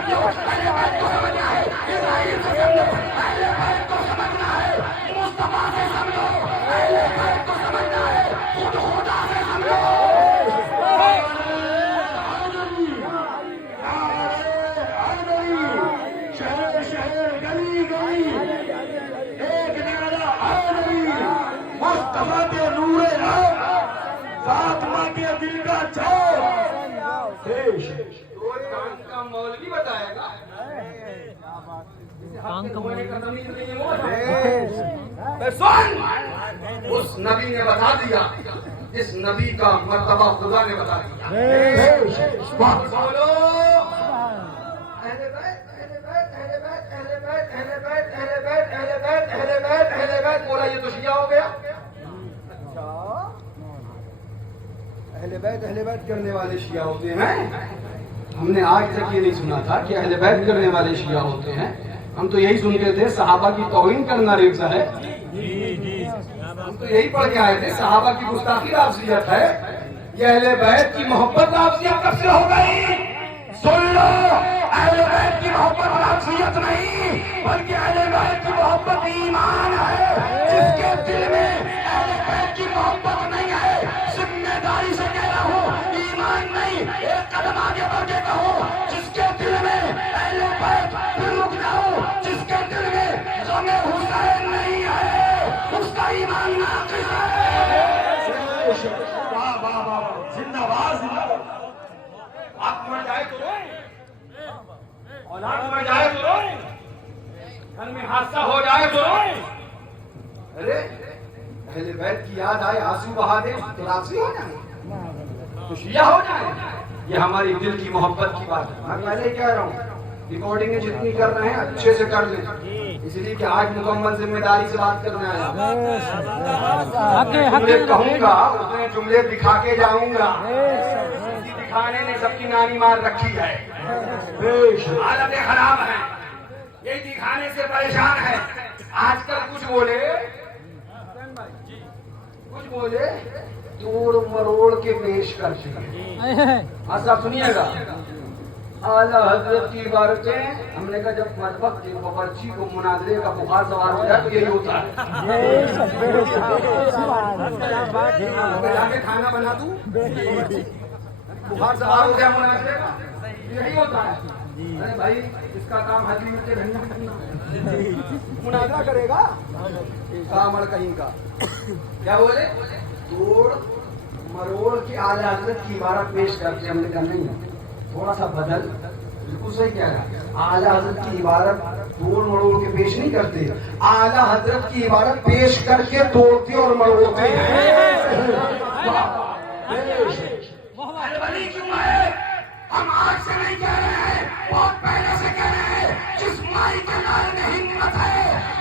समझो, अहले बैत को समझना है, इस्राइल से समझो, अहले बैत को समझना है, मुस्तफा से समझो, अहले बैत को समझना है, खुद खुदा से समझो। शहर शहर गली गली एक नारा हैदरी, मुस्तफा के नूरे आब, फातिमा के दिल का चौक। दो कान का मौलवी बताएगा, सुन, उस नबी ने बता दिया, जिस नबी का मर्तबा खुदा ने बता दिया। बोलो अहले बैत, अहले बैत, अहले बैत, अहले बैत, अहले बैत, अहले बैत, अहले बैत, अहले बैत, अहले बैत, बोला ये तो शिया हो गया। अच्छा, अहले बैत करने वाले शिया होते हैं? हमने आज तक ये नहीं सुना था कि अहले बैत करने वाले शिया होते हैं। हम तो यही सुनते थे सहाबा की तौहीन करना रिज़ा है। हम तो यही पढ़ के आए थे सहाबा की गुस्ताखी लाफ़ज़ियत है। ये अहले बैत की मोहब्बत लाफ़ज़ियत कब से हो गई? सुन लो, अहले बैत की मोहब्बत लाफ़ज़ियत नहीं, बल्कि अहले बैत की मोहब्बत ईमान है। जिसके दिल में अहले बैत की मोहब्बत नहीं है, जिम्मेदारी से कह रहा हूँ, ईमान नहीं, एक कदम आगे बढ़ के कहो, जिसके दिल में अहले बैत, फिर रुक जाओ, जिसके दिल में गमे हुसैन नहीं है, उसका ईमान नाक़िस है। वाह वाह वाह, जिंदाबाद जिंदाबाद। आप मर जाए तो रोए, औलाद मर जाए तो रोए, घर में हादसा हो जाए तो रोए। अरे अहले बैत की याद आए, आंसू बहा दे तो राज़ी हो जाए, तो शिया हो जाए। ये हमारी दिल की मोहब्बत की बात है। मैं पहले ही कह रहा हूँ, रिकॉर्डिंग जितनी कर रहे हैं अच्छे से कर लें, इसलिए कि आज मुकम्मल जिम्मेदारी से बात करने आया। जुमले कहूँगा, उतने जुमले दिखा के जाऊंगा। दिखाने ने सबकी नानी मार रखी है, हालतें खराब है, यही दिखाने से परेशान है। आजकल कुछ बोले तोड़ मरोड़ के पेश करते हैं। अच्छा सुनिएगा, आला हजरत की इबारतें, हमने कहा जब मजबक की बावर्ची को मुनाजरे का बुखार सवार हो जाए तो यही होता है। जाके खाना बना दूं, बुखार सवार हो गया मुनाजरे का, यही होता है। अरे भाई, इसका काम हरी मिर्च धनिया करना, मुनाजरा करेगा कामड़ कहीं का। क्या बोले? तोड़ मरोड़ के आला हजरत की इबारत पेश करते। हमने कहा नहीं, थोड़ा सा बदल, बिल्कुल सही कह रहा है। आला हजरत की इबारत तोड़ मरोड़ के पेश नहीं करते, आला हजरत की इबारत पेश करके तोड़ते और मरोड़ते हैं। वली क्यों है? हम आज से नहीं कह रहे हैं, बहुत पहले से कह रहे हैं, जिस माई के नारे में हिम्मत है,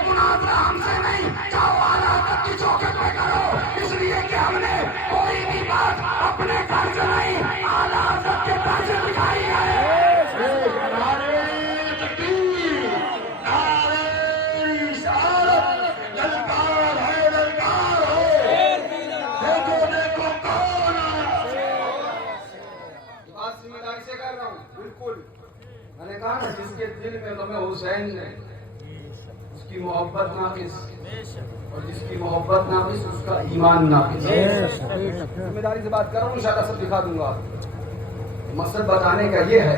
मुनाजरा हमसे नहीं, जाओ आला हजरत की चौखट पे करो। इसलिए कि हमने कोई भी बात अपने घर से नहीं, आला हजरत के घर से दिखाई है। नारे तकबीर, नारे रिसालत, ललकार है, ललकार है, देखो देखो कौन आया। बात जिम्मेदारी से कर रहा हूँ, बिल्कुल। मैंने कहा ना, जिसके दिल में गमे हुसैन है, उसकी मोहब्बत नाक़िस, और जिसकी मोहब्बत नाक़िस उसका ईमान नाक़िस। जिम्मेदारी से बात कर रहा हूँ, इंशाअल्लाह सब दिखा दूंगा। मकसद बताने का ये है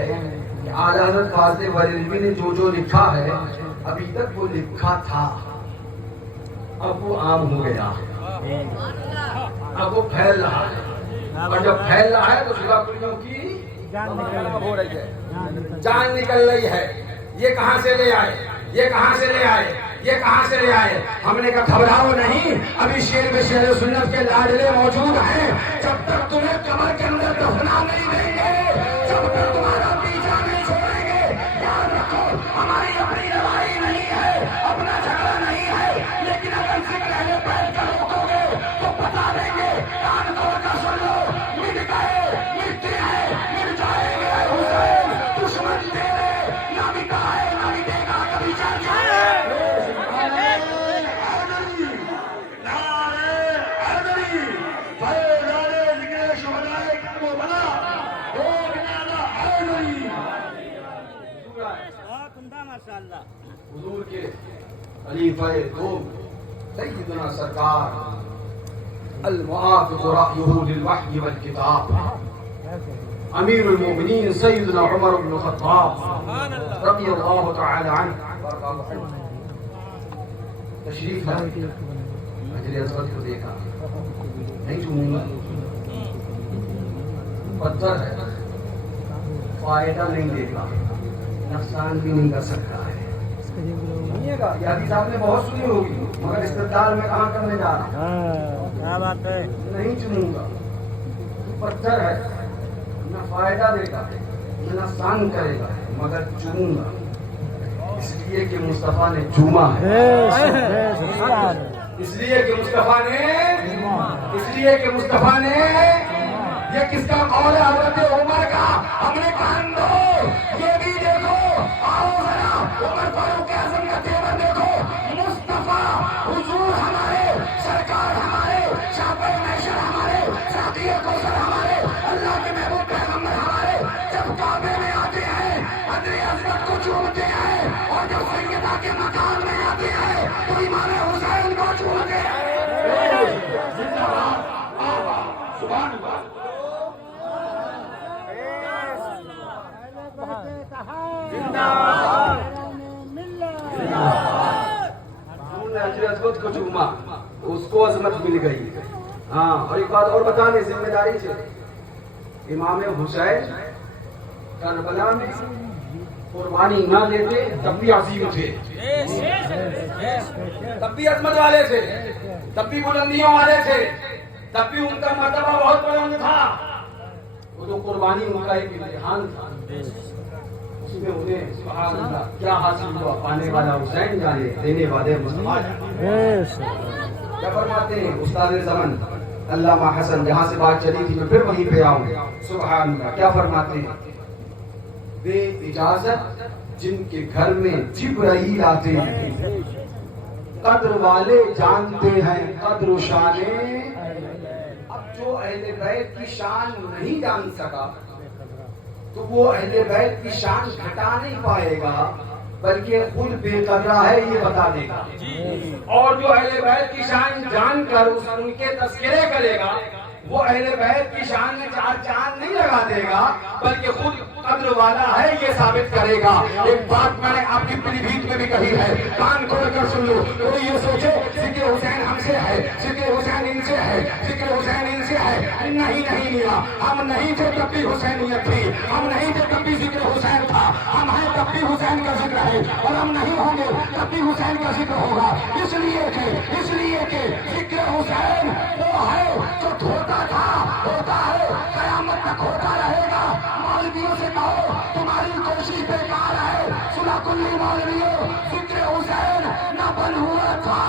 कि आला हज़रत फाज़िल बरेलवी ने जो जो लिखा है, अभी तक वो लिखा था, अब वो आम हो गया, अब वो फैल रहा है, और जब फैल रहा है तो शिवाकुलियों की हो रही है, जान निकल रही है। ये कहाँ से ले आए, ये कहाँ से ले आए, ये कहाँ से ले आए? हमने कहा घबराओ नहीं, अभी शेर में शेर सुन्नत के लाडले मौजूद हैं। जब तक तुम्हें कमर के अंदर दफना नहीं देंगे, जब तक तुम्हारा पीछा नहीं छोड़ेंगे, याद रखो हमारी अपनी लड़ाई नहीं है, अपना झगड़ा नहीं है, लेकिन अगर जिक्र अहले बैत का रोकोगे तो बता देंगे, कान खोल कर सुन लो, मिट गए, मिटते हैं, मिट जाएंगे हुसैन, दुश्मन तेरे ना मिटा है ना मिटेगा कभी चर्चा। حضور کے خلیفہ دوم سیدنا سرکار الموافق رأیہ للوحی والکتاب امیر المومنین سیدنا عمر بن الخطاب رضی اللہ تعالی عنہ تشریف ہے. حجر اسود کو دیکھا, نہیں چھوؤں گا, پتھر ہے, فائدہ نہیں دے گا, نقصان بھی نہیں کر سکتا ہے. یہ حدیث آپ نے بہت سنی ہوگی, مگر استدلال میں کہاں کرنے جا رہا ہوں. کیا بات ہے, نہیں چنوں گا, پتھر ہے, نہ فائدہ دے گا نہ نقصان کرے گا, مگر چنوں گا اس لیے کہ مصطفیٰ نے چوما ہے. اس لیے کہ مصطفیٰ نے یہ کس کا قول ہے؟ حضرت عمر کا. ہم نے کان دو, یہ بھی دیکھو, آؤ ذرا عمر فاروق اعظم کا تیور دیکھو. مصطفیٰ حضور ہمارے, سرکار ہمارے, شاپر محشر ہمارے, ساقی کوثر ہمارے, اللہ کے محبوب پیغمبر ہمارے, جب کعبے میں آتے ہیں حضر اسود کو چومتے ہیں, اور جب سیدہ کے مکان میں آتے ہیں تو امام حسین کو چومتے ہیں. سبحان اللہ. حجر اسود کو چوما, اس کو عظمت مل گئی. ہاں, اور ایک بات اور بتانے ذمہ داری سے, امام حسین کربلا میں قربانی نہ دیتے تب بھی عظیم تھے, تب بھی عظمت والے تھے, تب بھی بلندیوں والے تھے, تب بھی ان کا مرتبہ بہت بلند تھا. وہ جو قربانی ان کا ایک امتحان تھا, اس میں انہیں سبحان اللہ کیا حاصل ہوا, پانے والا حسین جانے, دینے والے مصطفیٰ جانے. کیا فرماتے ہیں استاد زمن علامہ حسن, جہاں سے بات چلی تھی میں پھر وہیں پہ آؤں. سبحان اللہ, کیا فرماتے ہیں؟ بے اجازت جن کے گھر میں جبرائیل آتے ہیں, قدر والے جانتے ہیں قدر و شانے. اب جو اہل بیت کی شان نہیں جان سکا تو وہ اہل بیت کی شان گھٹا نہیں پائے گا, بلکہ خود بے قدر ہے یہ بتا دے گا. اور جو اہل بیت کی شان جان کر ان کے تذکرے کرے گا, وہ اہل بیت کی شان میں چار چاند نہیں لگا دے گا, بلکہ خود قدر والا ہے یہ ثابت کرے گا. ایک بات میں نے آپ کی پیلی بھیت میں بھی کہی ہے, کان کھول کر سن لو. کوئی یہ سوچے ذکر حسین ہم سے ہے, ذکر حسین ان سے ہے, ذکر حسین ان سے ہے. نہیں ملا, ہم نہیں تھے تب بھی حسینیت تھی, ہم نہیں تھے تب بھی ذکر حسین تھا, ہم ہیں تب بھی حسین کا ذکر ہے, اور ہم نہیں ہوں گے تب بھی حسین کا ذکر ہوگا. اس لیے کہ ذکر حسین وہ ہے جو ہوتا تھا, ہوتا ہے, قیامت تک ہوتا رہے گا. مولویوں سے کہو تمہاری کوشش بیکار ہے, سنا کلی مولویوں, ذکر حسین نہ بن ہوا تھا,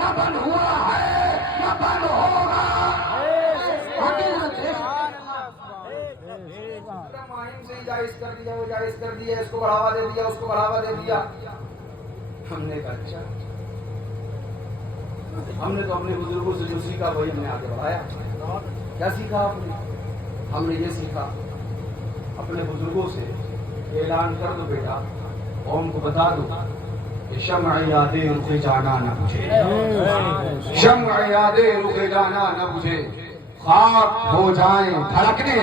نہ بن ہوا ہے, نہ بن ہوگا. مہم سے جائز کر دیا, وہ جائز کر دیا, اس کو بڑھاوا دے دیا, اس کو بڑھاوا دے دیا. ہم نے کہا اچھا, ہم نے تو اپنے بزرگوں سے جو سیکھا وہی ہم نے آگے بڑھایا. کیا سیکھا آپ نے؟ ہم نے یہ سیکھا اپنے بزرگوں سے, اعلان کر دو بیٹا, قوم کو بتا دو کہ شمع یادیں رخ جانا نہ بجھے, شمع یادیں رخ جانا نہ بجھے, خاک ہو جائیں دھڑکنے.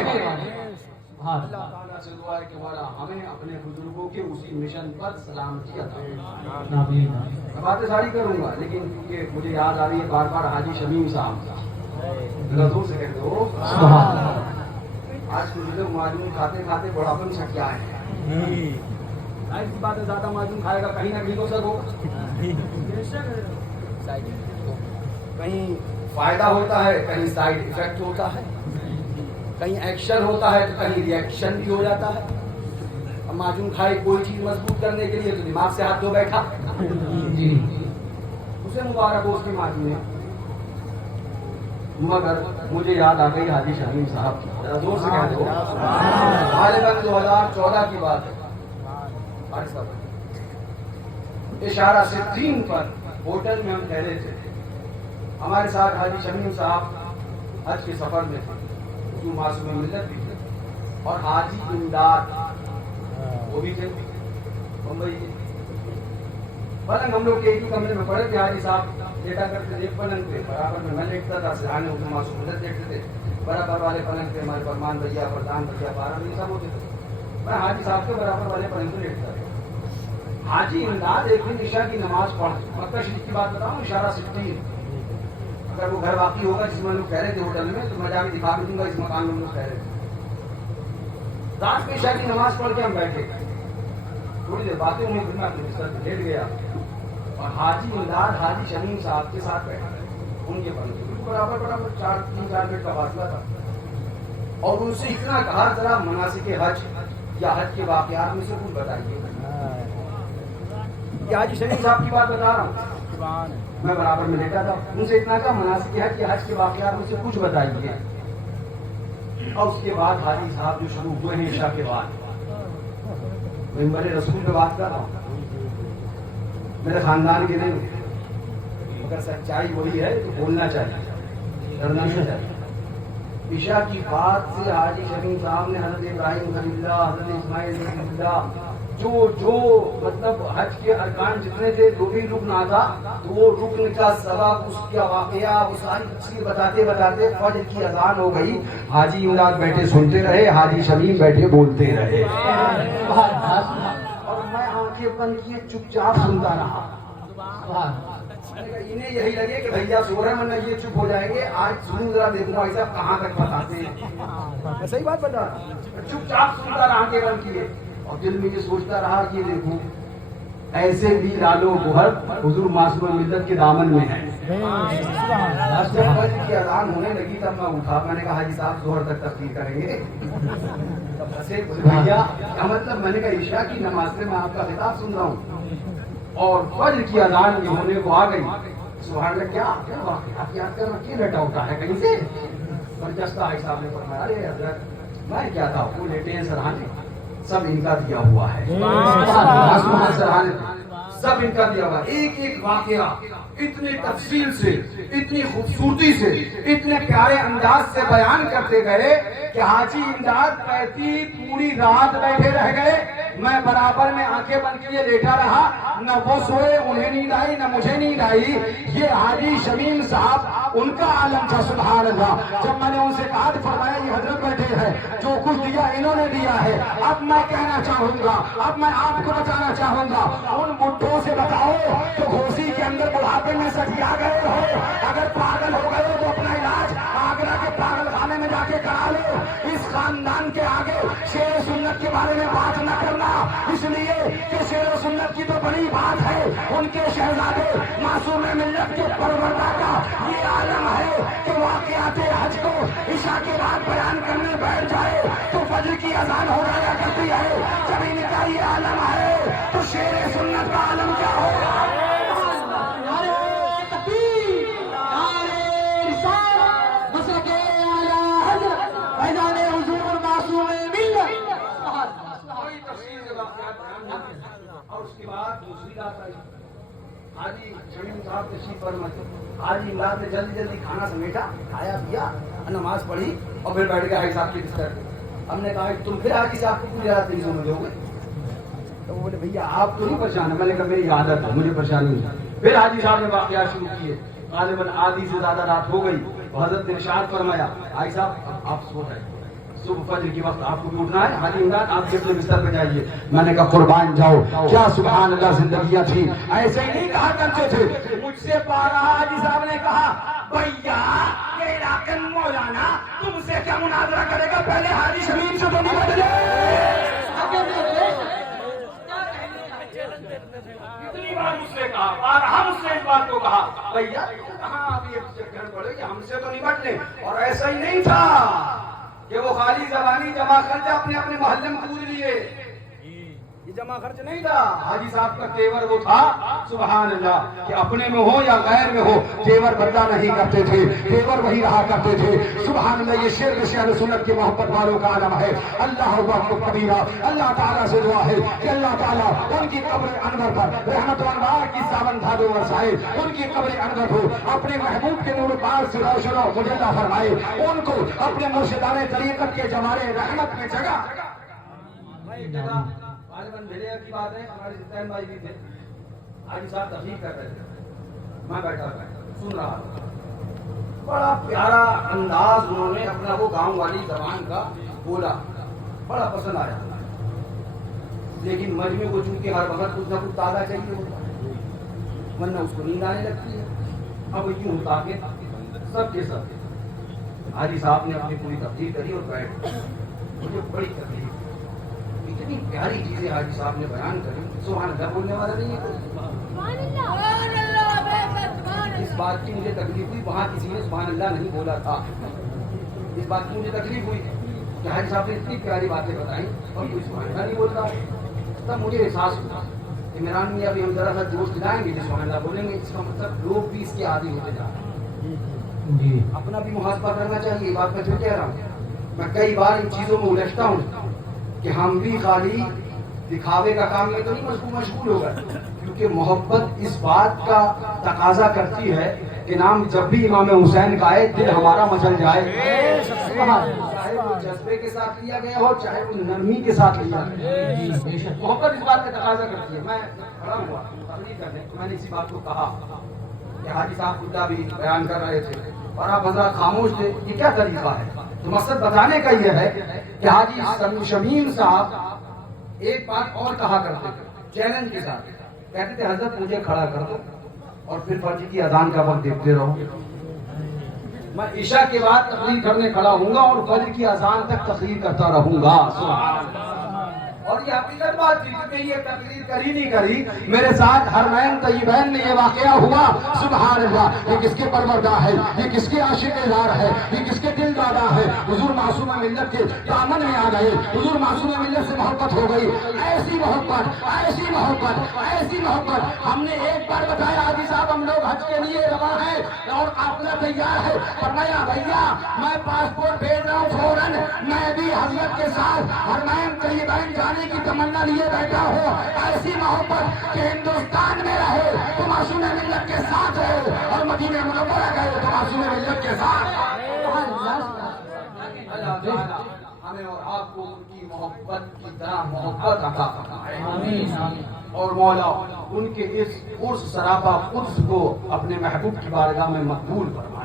اللہ تعالیٰ سے دعا ہے کہ مولا ہمیں اپنے بزرگوں کے اسی مشن پر سلامتی عطا. میں باتیں ساری کروں گا, لیکن کیونکہ مجھے یاد آ رہی ہے بار بار حاجی شمیم صاحب, زور سے کہتے ہو آج کچھ لوگ معلوم کھاتے کھاتے بڑھاپن سے کیا ہے. ایسی باتیں زیادہ معلوم کھائے گا کہیں نہ کہیں تو سر ہوگا, کہیں فائدہ ہوتا ہے, کہیں سائڈ افیکٹ ہوتا ہے, کہیں ایکشن ہوتا ہے تو کہیں ری ایکشن بھی ہو جاتا ہے. اب معجون کھائے کوئی چیز مضبوط کرنے کے لیے تو دماغ سے ہاتھ دھو بیٹھا, اسے مبارک ہو اس کی معجون ہے. مگر مجھے یاد آ گئی حاجی شمیم صاحب کی, زور سے کہہ دو, غالباً 2014 کی بات ہے. اشارہ 3 پر ہوٹل میں ہم ٹھہرے تھے, ہمارے ساتھ حاجی شمیم صاحب حج کے سفر میں تھے, جو معصوم ملت بھی تھے, اور حاجی امداد وہ بھی تھے, بمبئی کے. पलंग हम लोग के एक ही कमरे में पड़े थे, हाजी साहब लेटा करते थे पलंग पे, बराबर में मैं लेटता था, सिरहाने होकर मासूम उधर देखते थे, बराबर वाले पलंग पे हमारे फरमान भैया, प्रधान भैया, बारह भैया सब होते थे, मैं हाजी साहब के बराबर वाले पलंग पे लेटता था। हाजी इमदाद एक दिन ईशा की नमाज पढ़, मक्का शरीफ की बात बताऊं, इशारा 16, अगर वो घर वाकई होगा जिसमें लोग कह रहे थे होटल में, तो मैं जाकर दिखा भी दूंगा इस मकान में लोग कह रहे थे। रात में ईशा की नमाज पढ़ के हम बैठे, थोड़ी देर बातें हुई, फिर मैं अपने बिस्तर पे लेट गया और हाजी इमदाद हाजी शमीम साहब के साथ बैठा, उनके पंक्ति बराबर बराबर 3-4 मिनट का फासला था, और उनसे इतना कहा जरा मनासिक हज या हज के वाकयात में से कुछ बताइए। हाजी शमीम साहब की बात बता रहा हूँ, मैं बराबर में लेटा था, उनसे इतना कहा मनासिक हज या हज के वाकयात में से कुछ बताइए। और उसके बाद हाजी साहब जो शुरू हुए हैं ईशा के बाद, मेरे रसूल पे बात कर रहा हूँ, मेरे खानदान के नहीं, मगर सच्चाई वही है तो बोलना चाहिए, डरना नहीं चाहिए। ईशा की बात से हाजी शमीम साहब ने हजरत इब्राहिम खलीलुल्लाह, हजरत इस्माइल खलीलुल्लाह, जो मतलब हज के अरकान जितने थे, जो भी रुकन आता, तो वो रुकन का सबब, उसका वाकया, वो सारी चीज बताते बताते फजर की अजान हो गई। हाजी इमदाद बैठे सुनते रहे, हाजी शमीम बैठे बोलते रहे, और मैं आंखें बंद किए चुपचाप सुनता रहा। इन्हें यही लगे कि भैया सो रहे, वरना ये चुप हो जाएंगे, आज सुनूं जरा देखूं भाई साहब कहाँ तक बताते हैं। मैं सही बात बता रहा, चुपचाप सुनता रहा आंखें बंद किए, और दिल में ये सोचता रहा कि देखूं ऐसे भी लालो गुहर हुजूर मासूम मिल्लत के दामन में है। जब फजर की अजान होने लगी तब मैं उठा, मैंने कहा हाजी साहब जोहर तक तफसीर करेंगे, तब हंसे भैया क्या मतलब, मैंने कहा ईशा की नमाज में मैं आपका खिताब सुन रहा हूँ और फजर की अजान होने को आ गई, सुभान अल्लाह, क्या क्या वाकयात याद करना क्यों लेटा होता है कहीं से। बरजस्ता हाजी साहब ने फरमाया, अरे हजरत मैं क्या था, वो लेटे हैं सराहने, सब इनका दिया हुआ है, सब इनका दिया हुआ, एक एक वाकया इतने तफसील से, इतनी खूबसूरती से, इतने प्यारे अंदाज से बयान करते गए कि हाजी इमदाद कहती पूरी रात बैठे रह गए, मैं बराबर में आंखें बंद किए लेटा रहा, न वो सोए, उन्हें नींद आई, न मुझे नींद आई। ये हाजी शमीम साहब उनका आलम था, सुभान अल्लाह। जब मैंने उनसे कहा तो फरमाया ये हजरत बैठे हैं, जो कुछ दिया इन्होंने दिया है। अब मैं कहना चाहूंगा, अब मैं आपको बताना चाहूंगा, उन बुढ़ों से बताओ तो घोसी के अंदर बुढ़ापे में सठिया गए हो, अगर पागल हो गए हो तो अपना इलाज आगरा के पागल खाने में जाके करा लो। इस खानदान के आगे शेर सुन्नत के बारे में बात न करना, इसलिए कि शेर सुन्नत की तो बड़ी बात है, उनके शहजादे मासूम मिल्लत के परवरदा का ये आलम है कि वाकयात हज को ईशा के बाद बयान करने बैठ जाए तो फजर की अजान हो जाया करती है। जब इनका ये आलम है तो शेर सुन्नत का आलम क्या होगा। और उसके बाद दूसरी रात आई, हाजी शमीम साहब तशरीफ फरमा, हाजी इमदाद ने जल्दी जल्दी खाना समेटा, खाया पिया, नमाज पढ़ी और फिर बैठ गए हाजी साहब के बिस्तर पे। हमने कहा तुम फिर हाजी साहब को पूरी रात नहीं सोने दोगे, तो वो बोले भैया आप तो नहीं परेशान है। मैंने कहा मेरी आदत है, मुझे परेशानी है। फिर हाजी साहब ने वाकया शुरू किए, गालिबन आधी से ज्यादा रात हो गई, हजरत ने इरशाद फरमाया हाजी साहब आप सो जाइए, सुबह फजर की वक्त आपको भी उठना है, हाजी इमदाद आप अपने बिस्तर पे जाइए। मैंने कहा कुर्बान जाओ, क्या सुभान अल्लाह जिंदगियां थी, ऐसे ही नहीं कहा करते थे। मुझसे पारा हाजी साहब ने कहा भैया ये इलाके में मौलाना तुमसे क्या मुनाजरा करेगा, पहले हाजी शमीम से तो नहीं बदले। इतनी बार मुझसे कहा, बारहा मुझसे इस बात को कहा, भैया कहाँ आप ये चक्कर पड़े कि हमसे तो निपट ले। और ऐसा ही नहीं था कि वो खाली जबानी जमा खर्च अपने अपने मोहल्ले में कूद लिए, ये जमा खर्च नहीं था। हाजी साहब का तेवर वो था सुभान अल्लाह कि अपने में हो या गैर में हो तेवर बदला नहीं करते थे, तेवर वही रहा करते थे। सुभान अल्लाह, ये शेर शेर सुन्नत की मोहब्बत वालों का आलम है। अल्लाह कबीरा, अल्लाह ताला से दुआ है कि अल्लाह ताला उनकी कब्र अनवर पर रहमत व अनवार की सावन भादो बरसाए, उनकी कब्र अनवर हो अपने महबूब के नूर पाक से रोशन मुजल्ला फरमाए, उनको अपने मुर्शिदाने तरीक़त के जमाने रहमत में जगह। गालिबन भेड़िया की बात है, हमारे जितैन भाई भी थे, حاجی صاحب تقریر کر رہے تھے, میں بیٹھا سن رہا تھا. بڑا پیارا انداز انہوں نے اپنا وہ گاؤں والی زبان کا بولا, بڑا پسند آیا. لیکن مجمع کو چونکہ ہر وقت کچھ نہ کچھ تازہ چاہیے ہوتا ہے, ورنہ اس کو نیند آنے لگتی ہے. اب یوں ہوتا کہ سب کے سب حاجی صاحب نے اپنی پوری تقریر کری اور بیٹھ. مجھے بڑی تکلیف, اتنی پیاری چیزیں حاجی صاحب نے بیان کری. سبحان اللہ بولنے والا نہیں ہے کوئی. اس بات کی مجھے تکلیف ہوئی, وہاں کسی نے سبحان اللہ نہیں بولا تھا. اس بات کی مجھے تکلیف ہوئی کہ حاجی صاحب نے اتنی پیاری باتیں بتائیں اور کوئی سبحان اللہ نہیں بولتا. تب مجھے احساس ہوا عمران میں ابھی ہم ذرا سا جوش دلائیں گے, سبحان اللہ بولیں گے, اس کا مطلب لوگ بھی اس کے عادی ہوتے جا رہے ہیں. جی اپنا بھی محاسبہ کرنا چاہیے. یہ بات میں پھر کہہ رہا ہوں, میں کئی بار ان چیزوں میں الجھتا ہوں کہ ہم بھی خالی دکھاوے کا کام میں تو نہیں مشغول ہو گئے, کیونکہ محبت اس بات کا تقاضا کرتی ہے کہ نام جب بھی امام حسین کا آئے دل ہمارا مچل جائے, چاہے وہ جذبے کے ساتھ لیا گیا ہو, چاہے وہ نرمی کے ساتھ لیا گیا. محبت اس بات کا تقاضا کرتی ہے. میں کھڑا ہوا تقریر کرنے تو میں نے اسی بات کو کہا کہ حاجی صاحب خدا بھی بیان کر رہے تھے اور آپ حضرات خاموش تھے, یہ کیا طریقہ ہے؟ تو مقصد بتانے کا یہ ہے کہ حاجی شمیم صاحب ایک بات اور کہا کرتے تھے چیلنج کے ساتھ. کہتے تھے حضرت مجھے کھڑا کر دو اور پھر فجر کی اذان کا وقت دیکھتے رہو. میں عشاء کے بعد تقریر کرنے کھڑا ہوں گا اور فجر کی اذان تک تقریر کرتا رہوں گا. سبحان اللہ. اور یہ حقیقت بات تھی کہ یہ تقریر کری نہیں کری, میرے ساتھ حرمین طیبین میں یہ واقعہ ہوا. سبحان اللہ. یہ کس کے پروردگار ہے, یہ کس کے عاشق زار ہے, یہ کس کے دل دادا ہے. حضور معصوم ملت کے دامن میں آ گئے, حضور معصوم ملت سے محبت ہو گئی. ایسی محبت, ایسی محبت, ایسی محبت. ہم نے ایک بار بتایا حاجی صاحب ہم لوگ حج کے لیے رواں ہیں اور قافلہ تیار ہے. فرمایا بھیا میں پاسپورٹ بھیج رہا ہوں فوراً, میں بھی حضرت کے ساتھ حرمین طیبین جانے کی تمنا لیے بیٹھا ہو. ایسی محبت کہ ہندوستان میں رہے تو معصوم ملت کے ساتھ ہو اور مدینہ منورہ گئے تو معصوم ملت کے ساتھ. ہمیں اور آپ کو ان کی محبت کی طرح محبت عطا فرمائے اور مولا ان کے اس عرس سراپا قدس کو اپنے محبوب کی بارگاہ میں مقبول فرمائے.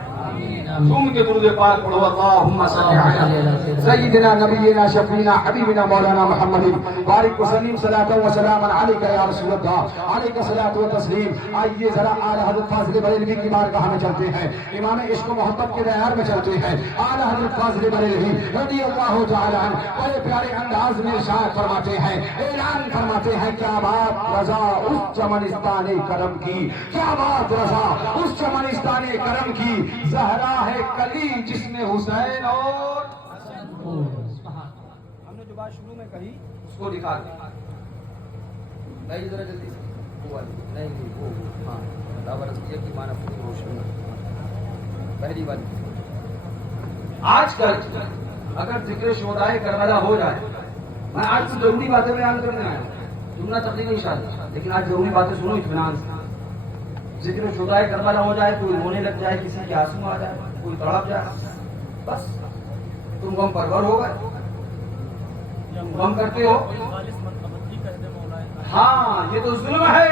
تم کے درود پاک پڑھو. اللہم صلی علی سیدنا نبینا شفینا حبیبنا مولانا محمد بارک وسلم صلاۃ و سلام علیک یا رسول اللہ, علیک صلاۃ و تسلیم. آئیے ذرا اعلی حضرت فاضل بریلوی کی بارگاہ میں چلتے ہیں, امام عشق و محبت کے معیار میں چلتے ہیں. اعلی حضرت فاضل بریلوی رضی اللہ تعالی عنہ بڑے پیارے انداز میں ارشاد فرماتے ہیں, اعلان فرماتے ہیں, کیا بات رضا اس چمنستان کرم کی, کیا بات رضا اس چمنستان کرم کی. زہرا ہے کلی جس میں حسین اور ہم نے جو بات شروع میں کہی اس کو دکھا دیں. نہیں ذرا جلدی سے وہ والی نہیں وہ ہاں دعوت کی معنی پوری روشنی پہلی والی. آج کل اگر ذکر شہدائے کربلا ہو جائے, میں آج کچھ ضروری باتیں بیان کرنے آیا ہوں, سننا تقریر نہیں شاید, لیکن آج ضروری باتیں سنو اطمینان سے. ذکر شہدائے کربلا ہو جائے, کوئی رونے لگ جائے, کسی کے آنسو آ جائے, کوئی تڑپ جائے, بس تم غم پرور ہو گئے, غم کرتے ہو. ہاں یہ تو ظلم ہے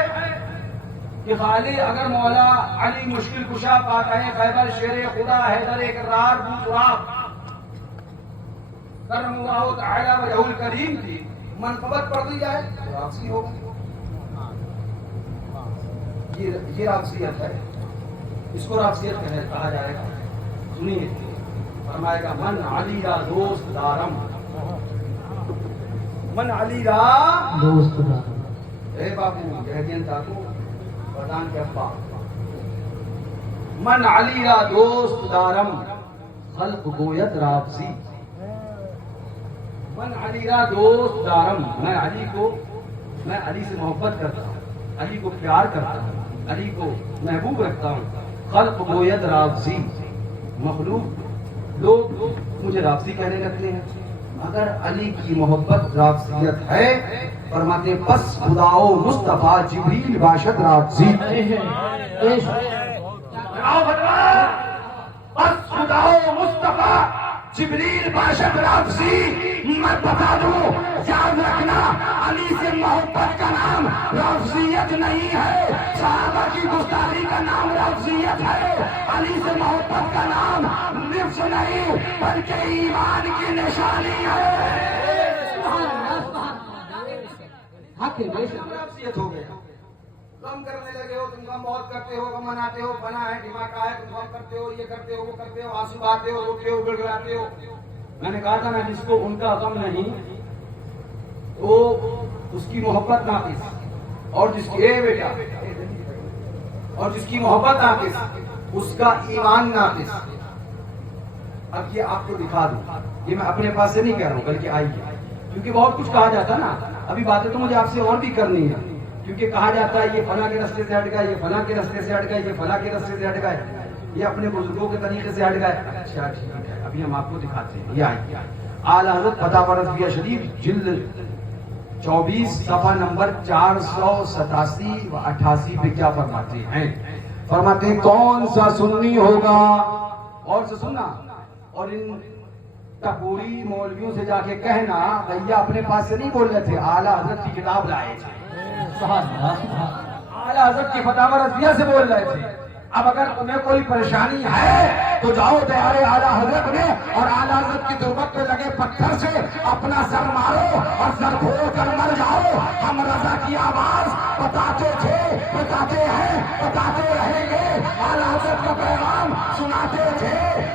کہ خالی اگر مولا علی مشکل کشا فاتح خیبر شیر خدا حیدر اقرار بوسراب کرم اللہ تعالی وجہ الکریم کی منقبت پڑھ دی جائے تو راضی ہوگا. یہ راضیت ہے, اس کو راضیت کہا جائے گا. سنیے فرمائے گا من علی را دوست دارم, من علی را دوست دارم. اے بابو جہدین تاکو پردان کے ابا, من علی را دوست دارم خلق گوید رابزی. من علی را دوست دارم, میں علی سے محبت کرتا ہوں, علی کو پیار کرتا ہوں, علی کو محبوب رکھتا ہوں. خلق گوید رابزی, مخلوق لوگ مجھے رابزی کہنے لگتے ہیں. اگر علی کی محبت رابزیت ہے, فرماتے پس خدا و مصطفیٰ جبریل باشد رابزی. پس خدا و مصطفیٰ جبریل باشد رابزی. میں بتا دوں, یاد رکھنا علی سے محبت کا نام नाम रफजियत नहीं है, सहाबा की गुस्ताखी का नाम रफजियत है, अली से मोहब्बत का नाम लिफ्ज नहीं बल्कि ईमान की निशानी है। रफजियत हो गया, गम करने लगे हो, तुम गम बहुत करते हो, गम मनाते हो, बना है दिमाग का है, तुम गम करते हो, ये करते हो, वो करते हो, आंसू बहाते हो, रोते हो, गिड़गिड़ाते हो। मैंने कहा था ना, जिसको उनका गम नहीं वो उसकी मोहब्बत नाकिस, और जिसकी बेटा और जिसकी मोहब्बत नाकिस उसका ईमान नाकिस। अब ये आपको दिखा दूं, ये मैं अपने पास से नहीं कह रहा हूं बल्कि आइए, क्योंकि बहुत कुछ कहा जाता है ना, अभी बातें तो मुझे आपसे और भी करनी है, क्योंकि कहा जाता है ये फला के रास्ते से हट गया, ये फला के रास्ते से हट गया, ये फला के रास्ते से हट गए, ये अपने बुजुर्गों के तरीके से हट गए। अच्छा ठीक है, अभी हम आपको दिखाते हैं। ये आइए, आला हज़रत फतवा रज़विया शरीफ जिल्द 24 सफा नंबर 487 व 88 पे क्या फरमाते हैं? फरमाते हैं कौन सा सुन्नी होगा, और से सुनना, और इन टपोरी मौलवियों से जाके कहना भैया अपने पास से नहीं बोल रहे थे, आला हज़रत की किताब लाए थे, आला हज़रत की फतवा रज़विया से बोल रहे थे। अब अगर तुम्हें कोई परेशानी है तो जाओ दयारे आला हज़रत में, और आला हज़रत की तुरबत पे लगे पत्थर से अपना सर मारो और सर खोल कर मर जाओ। हम रजा की आवाज बताते थे, बताते हैं, बताते रहेंगे। आला हज़रत का पैगाम सुनाते थे,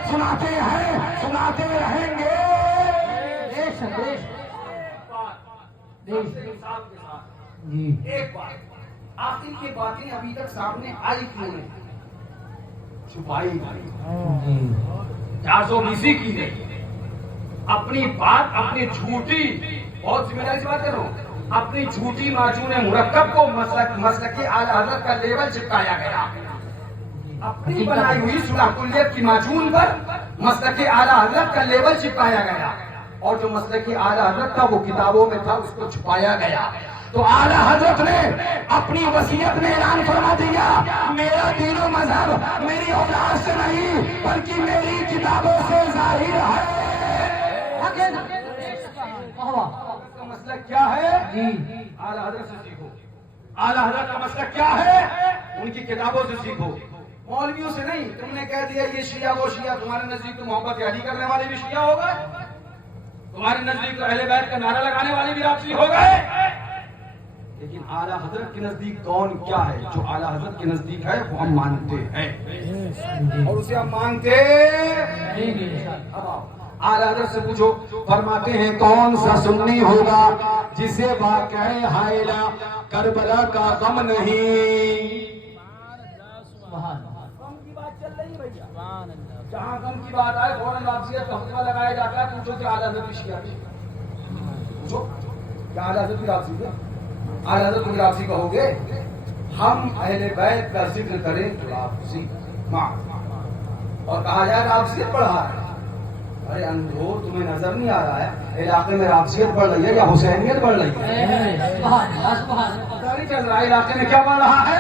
सुनाते हैं, सुनाते रहेंगे। देश जी एक बात, आखिर की बातें अभी तक सामने आई क्यों नहीं? छुपाई गई, 420 की नहीं, अपनी बात अपनी झूठी, बहुत जिम्मेदारी से बात कर रहा हूं, अपनी झूठी माजून मुरक्कब को मसलक आला हज़रत का लेबल चिपकाया गया। अपनी बनाई हुई सुलह कुल्लियत की माजून पर मसलक आला हज़रत का लेबल चिपकाया गया, और जो मसलक आला हज़रत था वो किताबों में था, उसको छुपाया गया। तो आला हज़रत ने अपनी वसीयत में ऐलान फरमा दिया, मेरा दीनो मजहब मेरी औलाद से नहीं बल्कि मेरी किताबों से जाहिर है। मसला क्या है? आला हज़रत से सीखो। आला हज़रत का मसला क्या है? उनकी किताबों से सीखो, मौलवियों से नहीं। तुमने कह दिया ये शिया वो शिया, तुम्हारे नजदीक तो मोहब्बत अली करने वाले भी शिया हो गए, तुम्हारे नजदीक तो अहले बैत का नारा लगाने वाले भी राफजी हो गए। लेकिन आला हज़रत के नजदीक कौन क्या है? जो आला हज़रत के नजदीक है वो हम मानते हैं, और उसे हम मानते अब आला हज़रत से पूछो, फरमाते हैं कौन सा सुन्नी होगा जिसे वाक़ई हायला करबला का गम नहीं। गम की बात चल रही है भैया, जहाँ गम की बात आए फौरन वापसियत का फतवा लगाया जाता है। पूछो कि आला हज़रत की शिया, पूछो क्या आला हज़रत की राफ़ज़ी है? आला हज़रत की राफ़ज़ी कहोगे, हम अहले बैत का जिक्र करें तो राफ़ज़ी मां, और कहा जाए राफ़ज़ियत बढ़ा है। अरे अंधो, तुम्हें नजर नहीं आ रहा है इलाके में राफ़ज़ियत बढ़ रही है या हुसैनियत बढ़ रही है? पता नहीं चल रहा है इलाके में क्या बढ़ रहा है।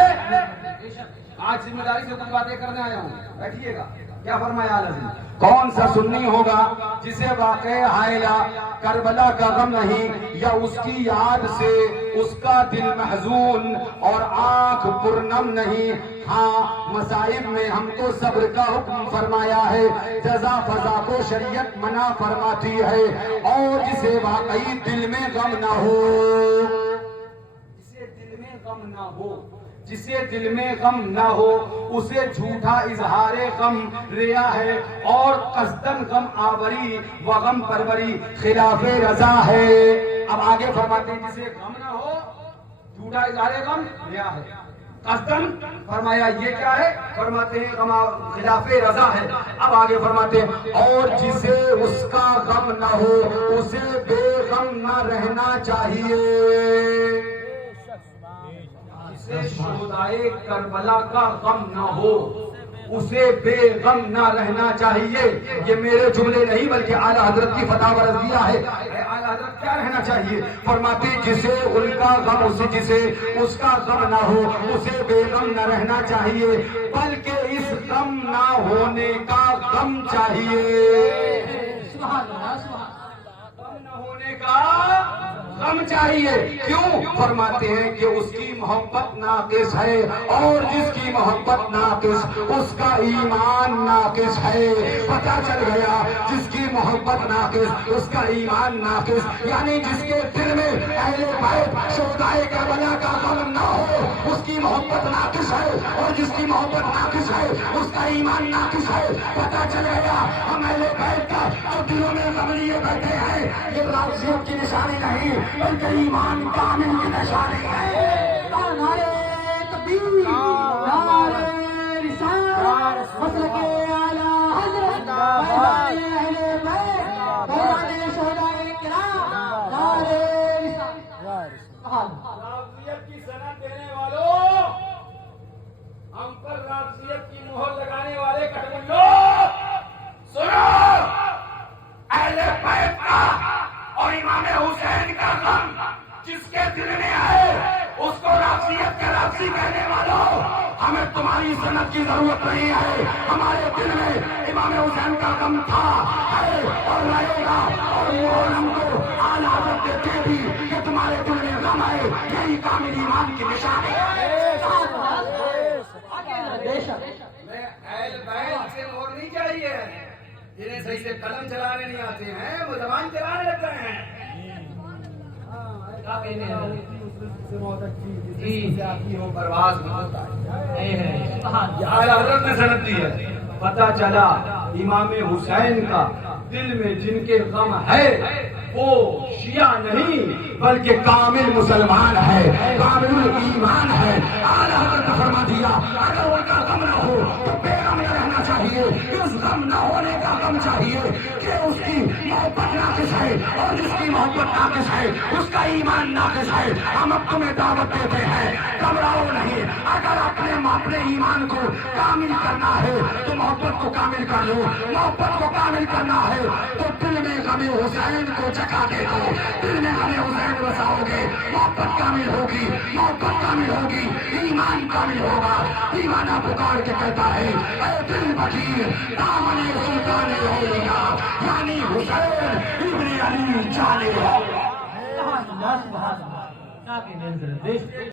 आज जिम्मेदारी से कुछ बातें करने आया हूँ, बैठिएगा। क्या फरमाया आला हज़रत? कौन सा सुन्नी होगा जिसे वाक़ई हायला करबला का गम नहीं, या उसकी याद से उसका दिल महजून और आंख पुरनम नहीं। हाँ, मसाइब में हमको सब्र का हुक्म फरमाया है, जजा फजा को शरीयत मना फरमाती है। और जिसे वाकई दिल में गम ना हो, जिसे दिल में गम ना हो, जिसे दिल में गम ना हो उसे झूठा इजहारे गम रिया है, और कसदन गम आवरी व गम परवरी खिलाफे रजा है। अब आगे फरमाते हैं जिसे गम ना हो, झूठा इजहारे गम रिया है, कसदन फरमाया ये क्या है? फरमाते हैं गम खिलाफे रजा है। अब आगे फरमाते हैं और जिसे उसका गम ना हो उसे बेगम ना रहना चाहिए। जिसे शुहदाए करबला का गम ना हो उसे बेगम ना रहना चाहिए। ये मेरे जुमले नहीं बल्कि आला हज़रत की फतवा रज़विया है। आला हज़रत क्या रहना चाहिए? फरमाते जिसे उनका गम, उसे जिसे उसका गम ना हो उसे बेगम ना रहना चाहिए, बल्कि इस गम ना होने का गम चाहिए। गम ना होने का غم چاہیے. کیوں؟ فرماتے ہیں کہ اس کی محبت ناقص ہے, اور جس کی محبت ناقص اس کا ایمان ناقص ہے. پتہ چل گیا, جس کی محبت ناقص اس کا ایمان ناقص, یعنی جس کے دل میں اہل بیت شہدائے کربلا کا غم نہ ہو, اس کی محبت ناقص ہے, اور جس کی محبت ناقص ہے اس کا ایمان ناقص ہے. پتہ چل گیا ہم اہل بیت کا جو دلوں میں غم لیے بیٹھے ہیں, یہ رافضیت کی نشانی نہیں بلکہ ایمان کامل کی نشانی ہے. نعرے تکبیر, نعرے رسالت, مسلک اعلی حضرت, فیضان اہل بیت, فیضان شہدائے کرام, نعرے رسالت. رافضیت کی سند دینے والوں, ہم پر رافضیت کی مہر لگانے والے کٹمنڈو, سنو, اہل بیت کا اور امام حسین کا غم جس کے دل میں ہے اس کو رافضیت کا رافضی کہنے والوں, ہمیں تمہاری سند کی ضرورت نہیں ہے. ہمارے دل میں امام حسین کا غم تھا, ہے اور رہے گا, اور مہر ہم کو اعلی حضرت دیتے بھی کہ تمہارے دل میں غم ہے, یہی کامل ایمان کی نشانی ہے. میں اہل بیت سے مہر نہیں چاہیے, جنہیں صحیح سے قلم چلانے نہیں آتے ہیں وہ زبان چلانے لگ رہے ہیں. آپ ہو پرواز میں ہوتا ہے. یہ اعلی حضرت نے سند دی ہے. پتہ چلا امام حسین کا دل میں جن کے غم ہے وہ شیعہ نہیں بلکہ کامل مسلمان ہے, کامل ایمان ہے. اعلیٰ حضرت نے فرما دیا اگر ان کا غم نہ ہو تو بے غم نہ رہنا چاہیے. اس غم نہ ہونے کا غم چاہیے کہ اس کی محبت ناقص ہے, اور جس کی محبت ناقص ہے اس کا ایمان ناقص ہے. ہم اب تمہیں دعوت دیتے ہیں, گھبراؤ نہیں. اگر اپنے ایمان کو کامل کرنا ہے تو محبت کو کامل کر لو, محبت کو کامل کرنا ہے تو دل میں غم حسین کو جگہ دے دو, دل میں غم حسین بساؤ گے, محبت کامل ہوگی, محبت کامل ہوگی, ایمان کامل ہوگا. دیوانہ پکار کے کہتا ہے اے دل بشیر دامن سلطان اولیاء, یعنی حسین ابن علی جانے ہو.